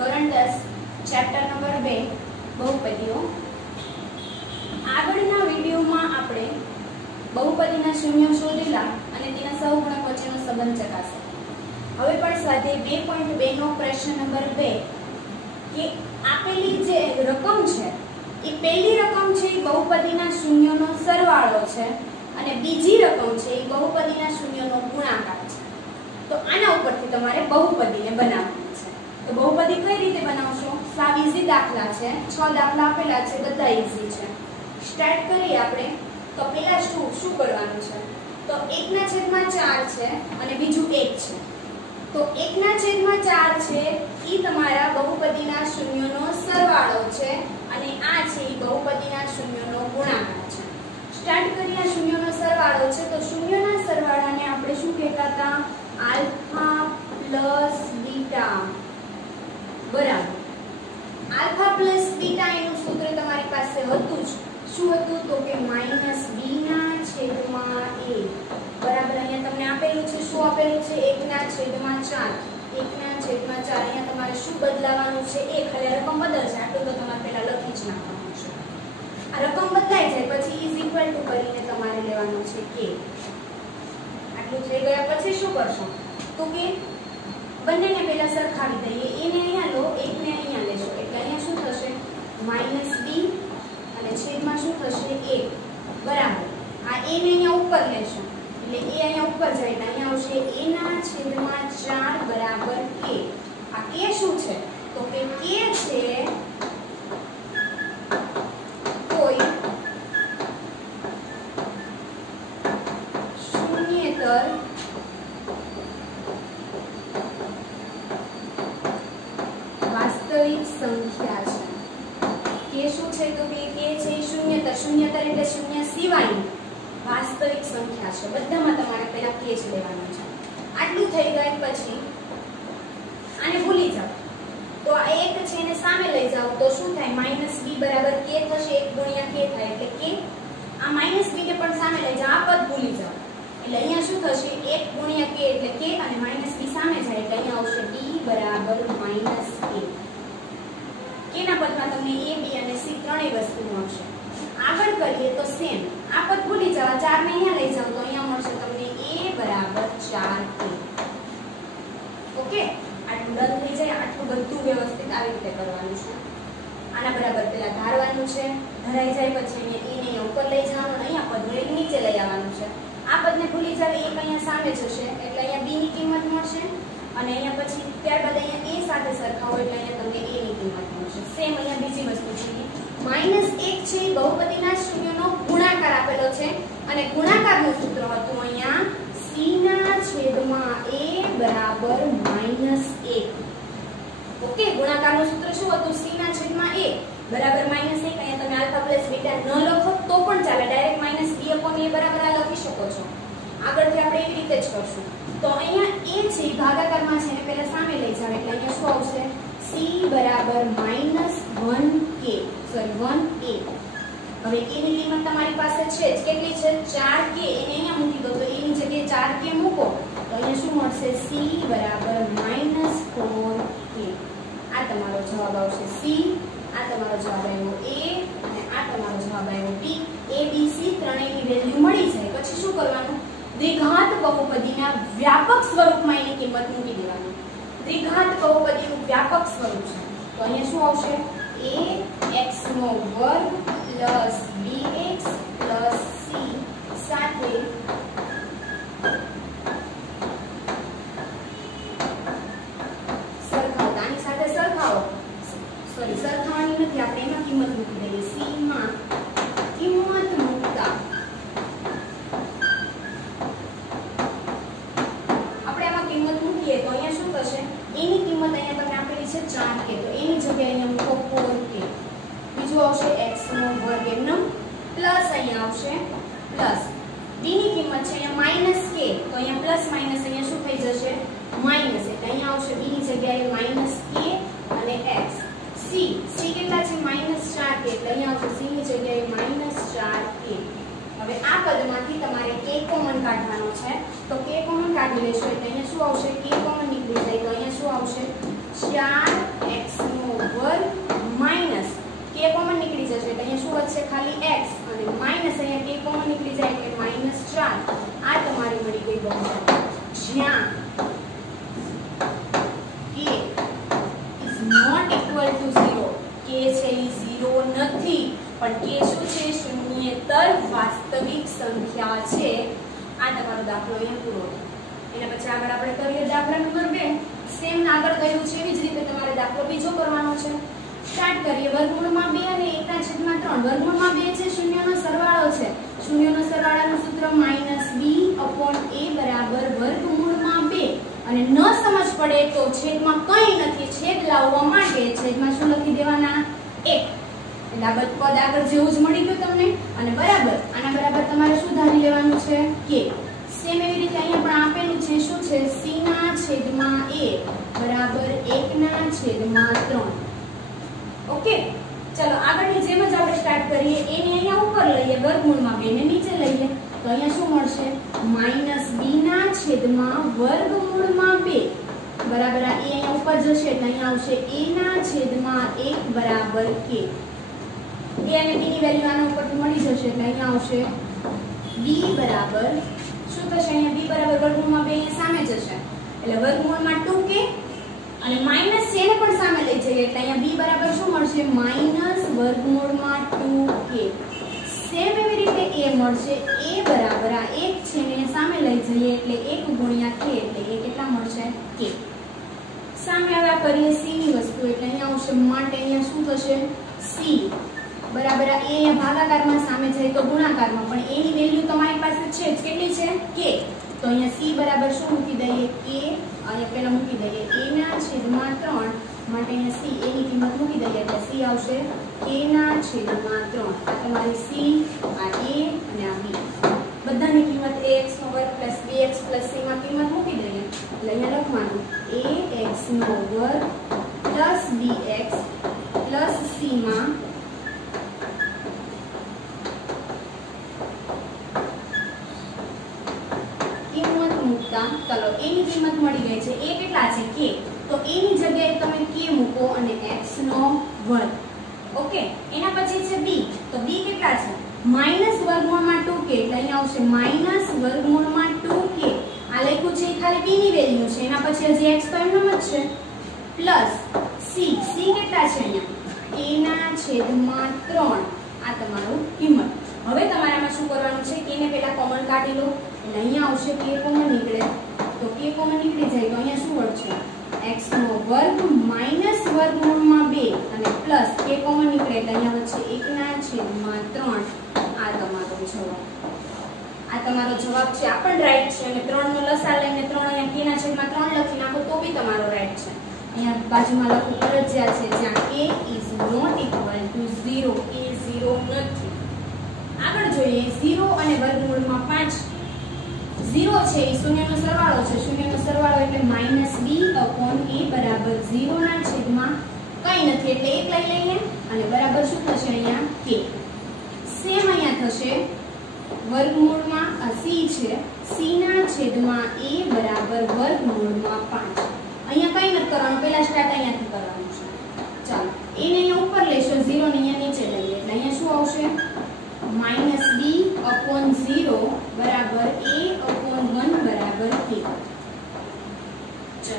ધોરણ 10 chapter number 2 બહુપદીઓ। આગળના વિડિયોમાં આપણે બહુપદીના શૂન્યો શોધેલા અને તેના સહગુણક વચ્ચેનો સંબંધ ચકાસ્યો। હવે પણ સ્વાધ્યાય 2.2 નો પ્રશ્ન નંબર 2 કે આપેલી જે રકમ છે એ પહેલી રકમ છે એ બહુપદીના શૂન્યોનો સરવાળો છે અને બીજી રકમ છે એ બહુપદીના શૂન્યોનો ગુણાકાર છે। તો આના ઉપરથી તમારે બહુપદીને બનાવવાની છે। તો બહુપદી કઈ રીતે બનાવશો? સાવ ઈઝી દાખલા છે, 6 દાખલા આપેલા છે, બધા ઈઝી છે। સ્ટાર્ટ કરીએ આપણે। તો પહેલા શું કરવાનું છે? તો 1/4 છે અને બીજું 1 છે। તો 1/4 છે ઈ તમારા બહુપદીના શૂન્યોનો સરવાળો છે અને આ છે ઈ બહુપદીના શૂન્યોનો ગુણાકાર છે। સ્ટાર્ટ કરીએ શૂન્યોનો સરવાળો છે। તો શૂન્યોના સરવાળાને આપણે શું કહેતા હતા? આલ્ફા પ્લસ બીટા બરાબર આલ્ફા પ્લસ બીટા એનું સૂત્ર તમારી પાસે હતું જ। શું હતું? તો કે -b/a બરાબર। અહીંયા તમને આપેલું છે, શું આપેલું છે? 1/4 1/4 અહીંયા તમારે શું બદલાવાનું છે? એ ખાલી રકમ બદલશે, આટલું તો તમારે પહેલા લખી જ નાખવાનું છે। આ રકમ બદલાઈ જાય પછી ઇઝ ઇક્વલ ટુ કરીને તમારે લેવાનું છે k। આટલું થઈ ગયા પછી શું કરશો? તો કે બંનેને પહેલા સરખાવી દઈએ। એને અહીંયા લો, એકને અહીંયા લેશો એટલે અહીંયા શું થશે? -b અને છેદમાં શું થશે? 1 બરાબર। આ a ને અહીંયા ઉપર લેશો એટલે a અહીંયા ઉપર જાય એટલે અહીંયા આવશે a/4 બરાબર k। આ k શું છે? તો કે k છે કોઈ શૂન્યેતર વાસ્તવિક સંખ્યા છે। કે શું છે? તો કે છે શૂન્યેતર। શૂન્યેતર એટલે શૂન્ય સિવાયની વાસ્તવિક સંખ્યા છે। બધામાં તમારે પહેલા કે જ લેવાનું છે। આટલું થઈ ગયા પછી આને ભૂલી જાઓ। તો આ 1 છે એને સામે લઈ જાઓ તો શું થાય? -b બરાબર k થશે। 1 ગુણ્યા k થાય એટલે k। આ -b ને પણ સામે લઈ જાઓ, આ પદ ભૂલી જાઓ એટલે અહીંયા શું થશે? 1 ગુણ્યા k એટલે k અને -b સામે જાય એટલે અહીંયા આવશે b બરાબર -k। k ના પદમાં તમને a b અને c ત્રણેય વસ્તુ મળશે। આગળ કરીએ તો સેમ આ પદ ભૂલી જાવ, 4 ને અહીંયા લઈ જાવ તો અહીંયા મળશે તમને a બરાબર 4k। ઓકે, આટલું ડન થઈ જાય। આટલું બધું વ્યવસ્થિત આવી રીતે કરવાનું છે। આના બરાબર પેલા ધારવાનું છે, ધરાઈ જાય પછી અહીંયા a ને અહીંયા ઉપર લઈ જવાનું અને અહીંયા પદ વળી નીચે લઈ આવવાનું છે। આ પદને ભૂલી જાવ, એક અહીંયા સામે જશે એટલે અહીંયા b ની કિંમત મળશે અને અહીંયા પછી ત્યારબાદ અહીંયા a સાથે સરખાવો એટલે અહીંયા તમને a ની કિંમત મળશે। સેમ અહીંયા બીજી વસ્તુ છે -1 છે બહુપદીના શૂન્યનો ગુણાકાર આપેલો છે અને ગુણાકારનું સૂત્ર હતું અહીંયા c/a બરાબર -1। ઓકે, ગુણાકારનું સૂત્ર શું હતું? c/a બરાબર -1। અહીંયા તમે આલ્ફા પ્લસ બીટા ન લખો તો પણ ચાલે, ડાયરેક્ટ -b/a બરાબર આ લખી શકો છો। આગળથી આપણે એવી રીતે જ કરશું। તો અહીંયા a છે ભાગાકારમાં છે ને પહેલા સામે લઈ જાવ એટલે અહીંયા શું આવશે? c બરાબર -1k સોરી 1a। હવે k ની કિંમત તમારી પાસે છે જ, કેટલી છે? 4k। એને અહીંયા મૂકી દો તો a ની જગ્યાએ 4k મૂકો તો અહીંયા શું મળશે? c બરાબર -4k। આ તમારો જવાબ આવશે c, આ તમારો જવાબ આવ્યો a અને આ તમારો જવાબ આવ્યો b। a b c ત્રણેયની વેલ્યુ મળી જાય પછી શું કરવાનું? દ્વિઘાત બહુપદીના વ્યાપક સ્વરૂપમાં એની કિંમત મૂકી દેવાની। દ્વિઘાત બહુપદીનું વ્યાપક સ્વરૂપ છે તો અહીંયા શું આવશે? ax2 + bx + c સાથે સરખાવતા, આની સાથે સરખાવો, સોરી સરખાવવાની નથી, આપણે એમાં કિંમત મૂકી દઈએ। c માં કિંમત મૂકતા આપણે આમાં કિંમત મૂકીએ તો અહીંયા શું થશે? એની કિંમત અહીંયા તમને આપેલી છે 4k તો એની જગ્યાએ અહીંયા મૂકો 4k। બીજું આવશે x2 એમનો પ્લસ અહીંયા આવશે પ્લસ b ની કિંમત છે અહીંયા -k તો અહીંયા પ્લસ માઈનસ અહીંયા શું થઈ જશે? માઈનસ એટલે અહીંયા આવશે b ની જગ્યાએ -k અને x। c કેટલા છે? -4k એટલે અહીંયા આવશે c ની જગ્યાએ -4k। હવે આ પદમાંથી તમારે k કોમન કાઢવાનો છે તો k કોમન કાઢી લેશો એટલે અહીંયા શું આવશે? k કોમન નીકળી જાય તો અહીંયા શું આવશે? 4x છે ખાલી x અને માઈનસ અહીંયા k કોમન નીકળી જાય એટલે -4 આ તમારી મળી ગઈ બહુપદી જ્યાં k is not equal to 0 k છે ઈ 0 નથી પણ k શું છે શૂન્યેતર વાસ્તવિક સંખ્યા છે આ તમારો દાખલો અહીંયા પૂરો થયો એના પછી આગળ આપણે કરીએ દાખલા નંબર 2 સેમ આગળ કહ્યું છે એવી જ રીતે તમારે દાખલો બીજો કરવાનો છે સ્ટાર્ટ કરીએ વર્ગમૂળમાં 2 અને 1/3 વર્ગમૂળમાં 2 છે શૂન્યનો સરવાળો છે શૂન્યનો સરવાળાનું સૂત્ર -b/a બરાબર વર્ગમૂળમાં 2 અને ન સમજ પડે તો છેદમાં કંઈ નથી છેદ લાવવા માટે છેદમાં શું લખી દેવાના 1 એટલે આ પદ આગળ જેવું જ મળી ગયું તમને અને બરાબર આના બરાબર તમારે શું ધારી લેવાનું છે k સેમ એવી રીતે અહીંયા પણ આપેલું છે શું છે c ના છેદમાં a બરાબર 1 ના છેદમાં 3 ઓકે ચલો આગળની જેમ જ આપણે સ્ટાર્ટ કરીએ a ને અહીંયા ઉપર લઈએ વર્ગમૂળમાં 2 ને નીચે લઈએ તો અહીંયા શું મળશે -b ના છેદમાં વર્ગમૂળમાં 2 બરાબર આ a અહીંયા ઉપર જશે એટલે અહીંયા આવશે a ના છેદમાં 1 બરાબર k a અને b ની વેલ્યુ આના ઉપરથી મળી જશે એટલે અહીંયા આવશે b બરાબર શું થશે અહીંયા b બરાબર વર્ગમૂળમાં 2 અહીંયા સામે જશે એટલે વર્ગમૂળમાં 2k અને માઈનસ છે ને પણ સામે લઈ જઈએ એટલે અહીંયા b બરાબર શું મળશે વર્ગમૂળમાં 2k સેમ એવી રીતે a મળશે a બરાબર આ 1 છે ને સામે લઈ જઈએ એટલે 1 ગુણ્યા k એટલે a કેટલા મળશે k સામે હવે આ કરીએ c ની વસ્તુ એટલે અહીંયા આવશે માટે અહીંયા શું થશે c બરાબર આ a અહીંયા ભાગાકારમાં સામે જાય તો ગુણાકારમાં પણ a ની વેલ્યુ તમારી પાસે છે જ કેટલી છે k તો અહીંયા c બરાબર શું મૂકી દઈએ k અહીંયા પહેલા મૂકી દઈએ a ના છેદમાં 3 માટે અહીંયા c a ની કિંમત મૂકી દઈએ એટલે c આવશે k ના છેદમાં 3 આ તમારી c આ a અને આ b બધાની કિંમત ax નો વર્ગ + bx + c માં કિંમત મૂકી દઈએ એટલે અહીંયા લખવાનું ax નો વર્ગ + bx + c માં ચલો a ની કિંમત મળી ગઈ છે a કેટલા છે k તો a ની જગ્યાએ તમે k મૂકો અને x નો વર્ગ ઓકે એના પછી છે b તો b કેટલા છે વર્ગમૂળમાં 2k એટલે અહીંયા આવશે વર્ગમૂળમાં 2k આ લખ્યું છે ખાલી b ની વેલ્યુ છે એના પછી હજી x તો એમનો જ છે પ્લસ c કેટલા છે અહીંયા a ના છેદમાં 3 આ તમારું કિંમત હવે તમારામાં શું કરવાનું છે k ને પહેલા કોમન કાઢી લો એટલે અહીંયા આવશે k કોમન નીકળે તો k કોમન નીકળી જાય તો અહીંયા શું વધશે x નો વર્ગ માઈનસ વર્ગમૂળમાં 2 અને પ્લસ k કોમન નીકળે એટલે અહીંયા વચ્ચે 1 ના છેદમાં 3 આ તમારો જવાબ છે આ પણ રાઈટ છે અને 3 નો લસા લઈને 3 અહીંયા k ના છેદમાં 3 લખી નાખો તો બી તમારો રાઈટ છે અહીંયા બાજુમાં લખવું ફરજિયાત છે જ્યાં k is not equal to 0 k 0 નથી આગળ જોઈએ 0 અને વર્ગમૂળમાં 5 0 છે એ શૂન્યનો સરવાળો છે શૂન્યનો સરવાળો એટલે -b/a બરાબર 0 ના છેદમાં કંઈ નથી એટલે 1 લઈ લઈએ અને બરાબર શું થશે અહીંયા k સેમ અહીંયા થશે વર્ગમૂળમાં આ c છે c ના છેદમાં a બરાબર વર્ગમૂળમાં 5 અહીંયા કંઈ નથી કરવાનું પહેલા સ્ટાર્ટ અહીંયાથી કરવાનું છે ચાલો a ને અહીંયા ઉપર લેશો 0 ને અહીંયા નીચે લઈએ એટલે અહીંયા શું આવશે -b/0 બરાબર a/1 બરાબર k ચલો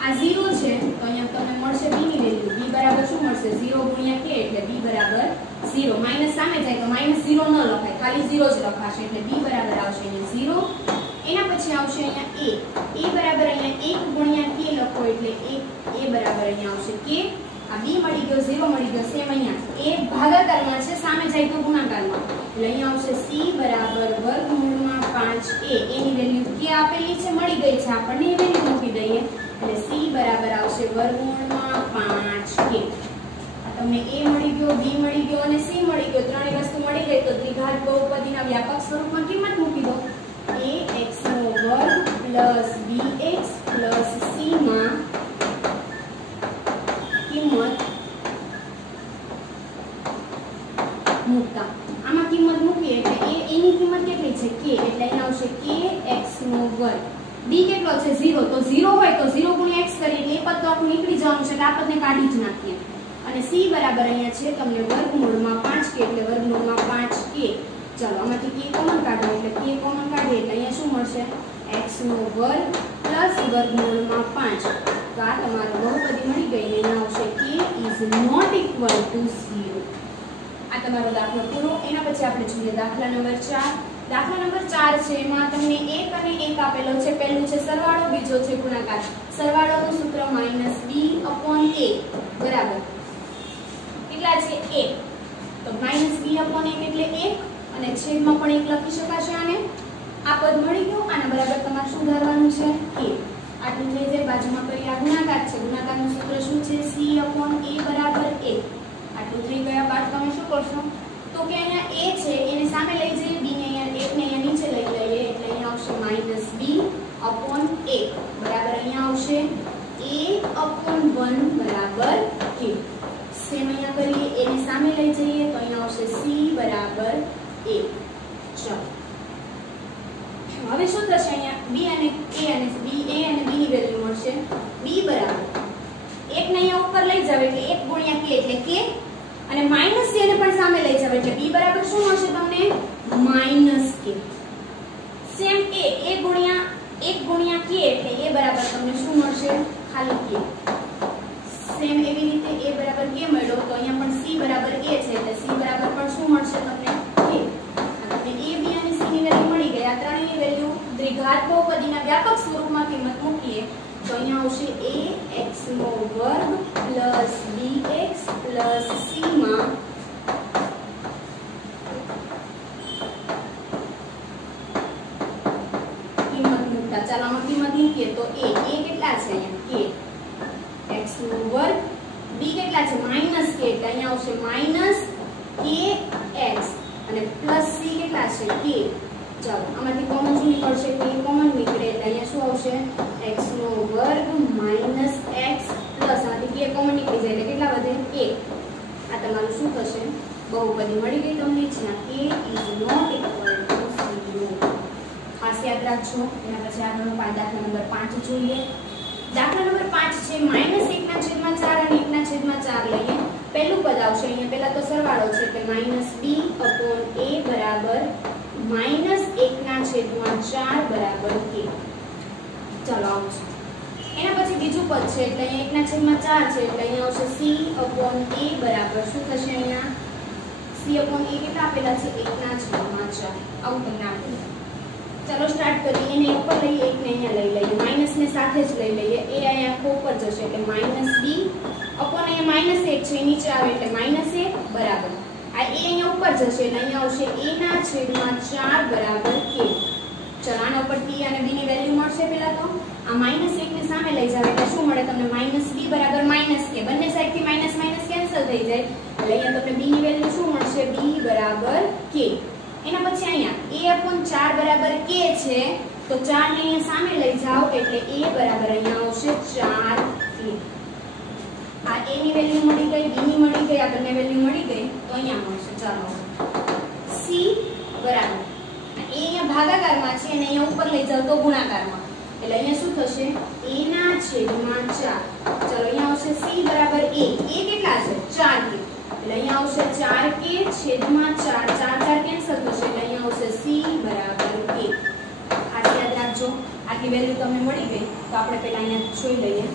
આ 0 છે તો અહીંયા તમને મળશે b ની વેલ્યુ b બરાબર શું મળશે 0 ગુણ્યા k એટલે b બરાબર 0 માઈનસ સામે જાય તો -0 ન લખાય ખાલી 0 જ લખાશે એટલે b બરાબર આવશે અહીંયા 0 એના પછી આવશે અહીંયા a બરાબર અહીંયા 1 ગુણ્યા k લખો એટલે a બરાબર અહીંયા આવશે k આ b મળી ગયો 0 મળી ગયો સેમ અહીંયા a ભાગાકારમાં છે સામે જાય તો ગુણાકારમાં એટલે અહીંયા આવશે c બરાબર વર્ગમૂળમાં 5a એની વેલ્યુ k આપેલી છે મળી ગઈ છે આપણને એ વેલ્યુ મૂકી દઈએ એટલે c બરાબર આવશે વર્ગમૂળમાં 5k તમને a મળી ગયો b મળી ગયો અને c મળી ગયો ત્રણેય વસ્તુ મળી ગઈ તો દ્વિઘાત બહુપદીના વ્યાપક સ્વરૂપમાં કિંમત મૂકી દો ax નો વર્ગ bx c માં કિંમત મૂકતા આમાં કિંમત મૂકીએ એટલે એની કિંમત કેટલી છે k એટલે અહીંયા આવશે kx નો વર્ગ b કેટલો છે 0 તો 0 હોય તો 0 ગુણ્યા x કરીએ એટલે એ પદ તો આખું નીકળી જવાનું છે એટલે આ પદને કાઢી જ નાખીએ અને અને c બરાબર અહીંયા છે તમને વર્ગમૂળમાં 5k એટલે વર્ગમૂળમાં 5k. ચાલો આમાંથી k કોમન કાઢો એટલે k કોમન કાઢીએ એટલે અહીંયા શું મળશે x નો વર્ગ પ્લસ વર્ગમૂળમાં 5. તો આ તમારો બહુપદી મળી ગઈ ને અહીંયા આવશે k is not equal to 0. આ તમારો દાખલો પૂરો. એના પછી આપણે જોઈએ દાખલા નંબર 4. દાખલા નંબર 4 છે એમાં તમને 1 અને 1 આપેલો છે. પહેલું છે સરવાળો, બીજો છે ગુણાકાર. સરવાળોનું સૂત્ર -b/a બરાબર કેટલા છે 1. તો -b/1 એટલે 1 અને છેદમાં પણ 1 લખી શકાશે. આને આ પદ મળી ગયું. આને બરાબર તમારે શું ધારવાનું છે k. આટલું થઈ જાય. બાજુમાં કઈ આ ગુણાકાર છે. ગુણાકારનું સૂત્ર શું છે c/a બરાબર 1. આટલું થઈ ગયા બાદ તમે શું કરશો તો કે અહીંયા a છે એને સામે લઈ જઈએ, b ને અહીંયા 1 ને અહીંયા નીચે લઈ લઈએ એટલે અહીંયા આવશે -b/a બરાબર અહીંયા આવશે a/1 બરાબર k. સેમ અહીંયા કરીએ, a ને સામે લઈ જઈએ તો અહીંયા આવશે c બરાબર a. ચાલો હવે શું થશે અહીંયા b અને a અને b ની વેલ્યુ મળશે. b બરાબર 1 ને અહીંયા ઉપર લઈ જાવ એટલે 1 ગુણ્યા k એટલે k અને માઈનસ k ને પણ સામે લઈ જાવ એટલે b બરાબર શું મળશે તમને -k. સેમ a ગુણ્યા k એટલે a બરાબર તમને શું મળશે ખાલી k. સેમ એવી રીતે a બરાબર k મળ્યો તો અહીંયા પણ c બરાબર a છે એટલે c બરાબર પણ શું મળશે તમને k. તમને a b અને c ની વેલ્યુ મળી ગઈ. આ ત્રણેયની વેલ્યુ દ્વિઘાત બહુપદીના વ્યાપક સ્વરૂપમાં કિંમત મૂકીએ તો અહીંયા આવશે ax નો વર્ગ bx c માં કિંમત મૂકતા. ચાલો આમાં કિંમત મૂકીએ તો a કેટલા છે અહીંયા k x નો વર્ગ, b કેટલા છે -k એટલે અહીંયા આવશે -kx અને પ્લસ c કેટલા છે k. ચાલો આમાંથી કોમન શું નીકળશે k કોમન નીકળે એટલે અહીંયા શું આવશે x નો વર્ગ -x પ્લસ આમાંથી k કોમન નીકળી જાય એટલે કેટલા વધે 1. આ તમારું શું થશે બહુપદી મળી ગઈ તમને જ્યાં k is not equal to 0. ખાસ યાદ રાખજો. એના પછી આગળનો દાખલા નંબર 5 જોઈએ. દાખલા નંબર 5 છે -1/4 અને 1/4 લઈએ. પહેલું પદ આવશે અહીંયા પહેલા તો સરવાળો છે એટલે -b/a બરાબર -1/4 બરાબર k. ચાલો આવશે. એના પછી બીજું પદ છે એટલે અહીંયા 1/4 છે એટલે અહીંયા આવશે c/a બરાબર શું થશે અહીંયા c/a કેટલા આપેલા છે 1/4. આવું તમને આપેલું. ચાલો સ્ટાર્ટ કરીએ. એને ઉપર લઈએ, 1 ને અહીંયા લઈ લઈએ, માઈનસ ને સાથે જ લઈ લઈએ. a અહીંયા આખો ઉપર જશે એટલે -b અહીંયા -1 છે નીચે આવે એટલે -1 બરાબર આ a અહીંયા ઉપર જશે એટલે અહીંયા આવશે a/4 બરાબર k. ચાલો આના ઉપર t અને b ની વેલ્યુ મળશે. પહેલા તો આ -1 ને સામે લઈ જાવ એટલે શું મળે તમને -b બરાબર -k. બંને સાઈડ થી માઈનસ કેન્સલ થઈ જાય એટલે અહીંયા તમને b ની વેલ્યુ શું મળશે b બરાબર k. એના પછી અહીંયા a/4 બરાબર k છે તો 4 ને અહીંયા સામે લઈ જાઓ એટલે a બરાબર અહીંયા આવશે 4k. આ a ની વેલ્યુ મળી ગઈ, b ની મળી ગઈ, આ બંને વેલ્યુ મળી ગઈ તો અહીંયા મળશે. ચાલો c બરાબર a અહીંયા ભાગાકારમાં છે અને અહીંયા ઉપર લઈ જાવ તો ગુણાકારમાં એટલે અહીંયા શું થશે a/4. ચાલો અહીંયા આવશે c બરાબર a કેટલા છે 4k એટલે અહીંયા આવશે 4k/4. 4 કેન્સલ થશે એટલે અહીંયા આવશે c બરાબર k. ખાસ યાદ રાખજો. આટલી વેલ્યુ તમને મળી ગઈ તો આપણે પહેલા અહીંયા જોઈ લઈએ.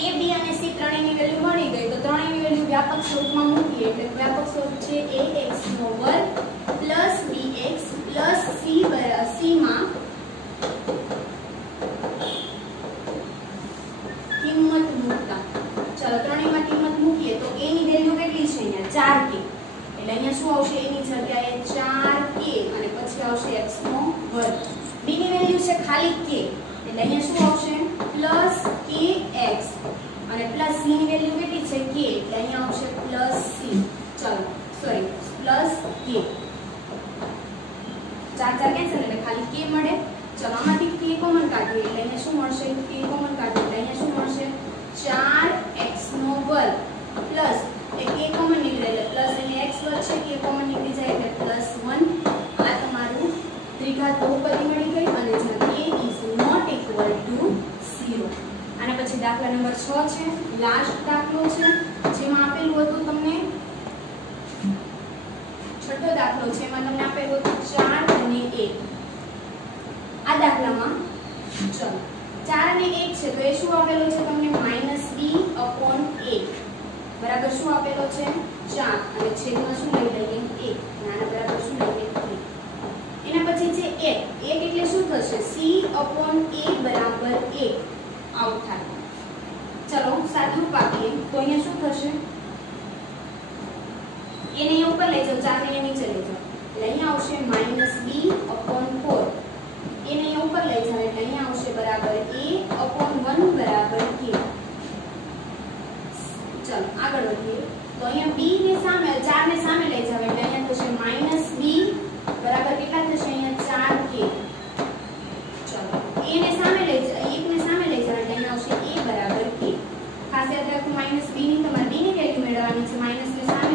a b અને c ત્રણેયની વેલ્યુ મળી ગઈ તો ત્રણેયની વેલ્યુ વ્યાપક સ્વરૂપમાં મૂકીએ એટલે વ્યાપક સ્વરૂપ છે ax નો વર્ગ bx c માં કિંમત મૂકતા. ચાલો ત્રણેયમાં કિંમત મૂકીએ તો a ની વેલ્યુ કેટલી છે અહીંયા 4k એટલે અહીંયા શું આવશે a ની જગ્યાએ 4k અને પછી આવશે x નો વર્ગ. b ની વેલ્યુ છે ખાલી k એટલે અહીંયા શું આવશે +kx અને પ્લસ c ની વેલ્યુ કેટલી છે k એટલે અહીંયા આવશે +c. ચાલો સોરી +k. 4 કેન્સલ એટલે ખાલી k મળે. ચાલો આમાંથી k કોમન કાઢીએ એટલે અહીંયા શું મળશે k કોમન કાઢીએ એટલે અહીંયા શું મળશે 4x નો વર્ગ પ્લસ એ k કોમન નીકળે એટલે પ્લસ એટલે x વર્ગ છે k કોમન નીકળી જાય એટલે +1. આ તમારું દ્વિઘાત બહુપદી મળી ગઈ અને જ્યાં k is not equal to 0. આના પછી દાખલા નંબર 6 છે, લાસ્ટ દાખલો છે, જેમાં આપેલું હતું તમને છઠ્ઠો દાખલો છે, એમાં તમને આપેલું હતું 4 અને 1. આ દાખલામાં ચલો 4 અને 1 છે તો એ શું આપેલો છે તમને -b/a બરાબર શું આપેલો છે 4 અને છેદમાં શું લઈ લઈએ 1 નાના બરાબર શું લઈ લઈએ 1. એના પછી છે 1 એટલે શું થશે c/a બરાબર 1 આવું થાય. ચલો સાદુરૂપ આપીએ તો અહીંયા શું થશે એને અહીંયા ઉપર લઈ જાઓ 4 ને નીચે લઈ જાઓ એટલે અહીંયા આવશે -b/4 એને અહીંયા ઉપર લઈ જાવ એટલે અહીંયા આવશે બરાબર a/1 બરાબર k. ચલો આગળ વધીએ તો અહીંયા b ને સામે 4 ને સામે લઈ જાવ એટલે અહીંયા થશે -b બરાબર કેટલા થશે અહીંયા 4k. ચલો a ને સામે લઈ જાવ 1 ને સામે લઈ જાવ એટલે અહીંયા આવશે a બરાબર k. ખાસ યાદ રાખો -b ની તમારે b ની વેલ્યુ મેળવવાની છે, માઈનસ ને સામે